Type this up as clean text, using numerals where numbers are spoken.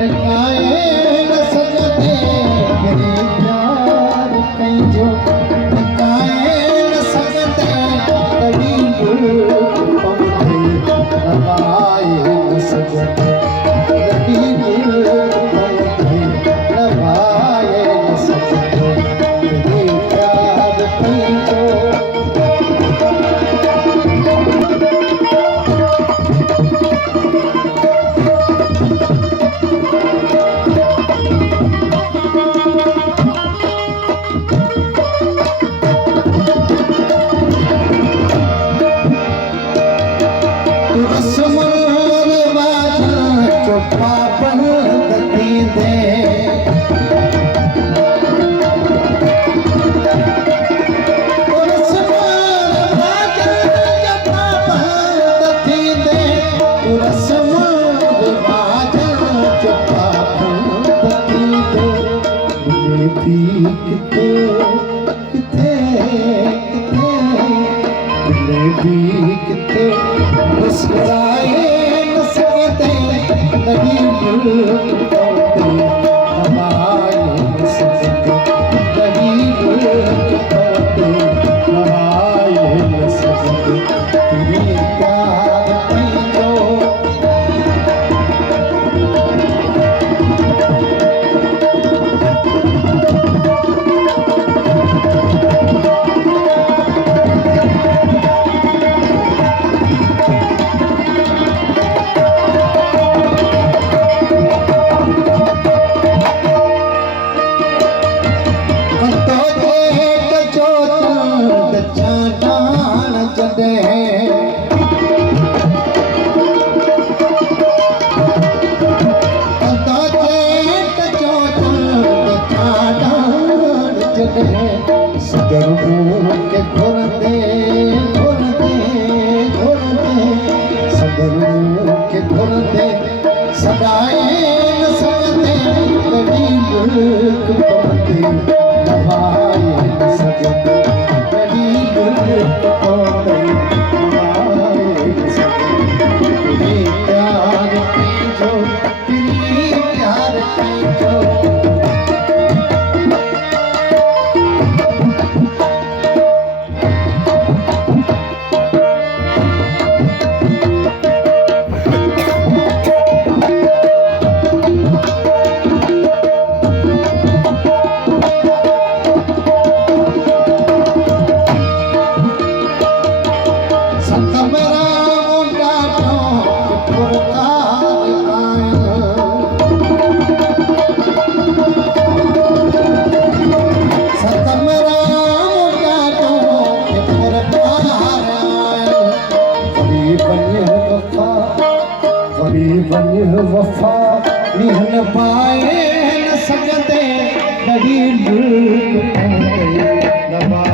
टकाए न सघंदे तेरे प्यार पंहिंजो टकाए न सघंदे कॾहिं पवंदे नवाए न सघंदे कॾहिं पवंदे नवाए न सघंदे तेरे प्यार पंहिंजो मुस्कुराए न सकते कहीं पवंदे नवाए न सकते कहीं पवंदे नवाए न सकते तेरे प्यार पंहिंजो के घुरंदे सदरू के घुरंदे सदाए न सघंदे कॾहिं मुल्क पवंदे नवाए न सघंदे कॾहिं मुल्क पवंदे नवाए न सघंदे तेरे प्यार पंहिंजो तेरे प्यार पंहिंजो वफा निहन पाए न सघंदे कॾहिं मुल्क पवंदे नवाए